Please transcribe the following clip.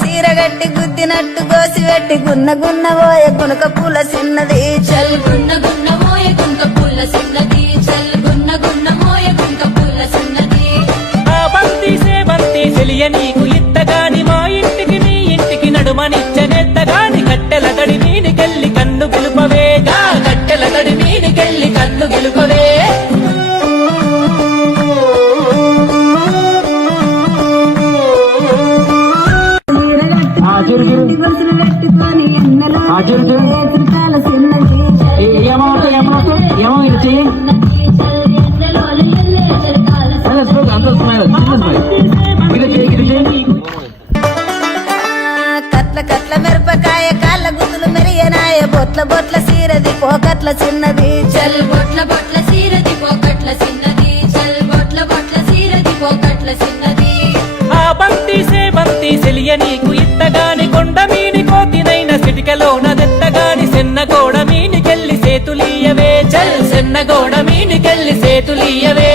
సీరగట్టి గుద్దినట్టు గోసి పెట్టి గున్న గున్న పోయ గునక పూల చిన్నది చల్ గున్న గున్న మోయ గుంక పుల్ల సిన్నది చల్ గున్న గున్న మోయ గుంక పుల్ల సిన్నది ఆ బంతి సేవంతి చెలియ నీకు ఇత్తగాని మా ఇంటికి నీ ఇంటికి నడుమనిచ్చనెత్తగాని కట్టెల తడి మీనికెళ్ళి కన్ను పిలుపవేగా కట్టెల తడి మీనికెళ్ళి కన్ను పిలుపవే గొలుసులు పెట్టుకొని ఎన్నెలో చిరకాల చిన్నది కట్ల కట్ల మిరపకాయ కాళ్ళ గుతులు మెరియనాయ బొట్ల బొట్ల సీరది పోకట్ల చిన్నది చల్ బొట్ల బొట్ల సీరది పోకట్ల సిన్నది చల్ బొట్ల బొట్ల సీరది పోకట్ల సిన్నది ఆ బంతి సేవంతి చెలియ నీకు ఇత్తగాని కొండ మీని కోతినైన సిటికలోన దెత్తగాని సెన్నగోడ మీనికెళ్ళి సేతులీయవే చల్ సెన్నగోడ మీనికెళ్ళి సేతులీయవే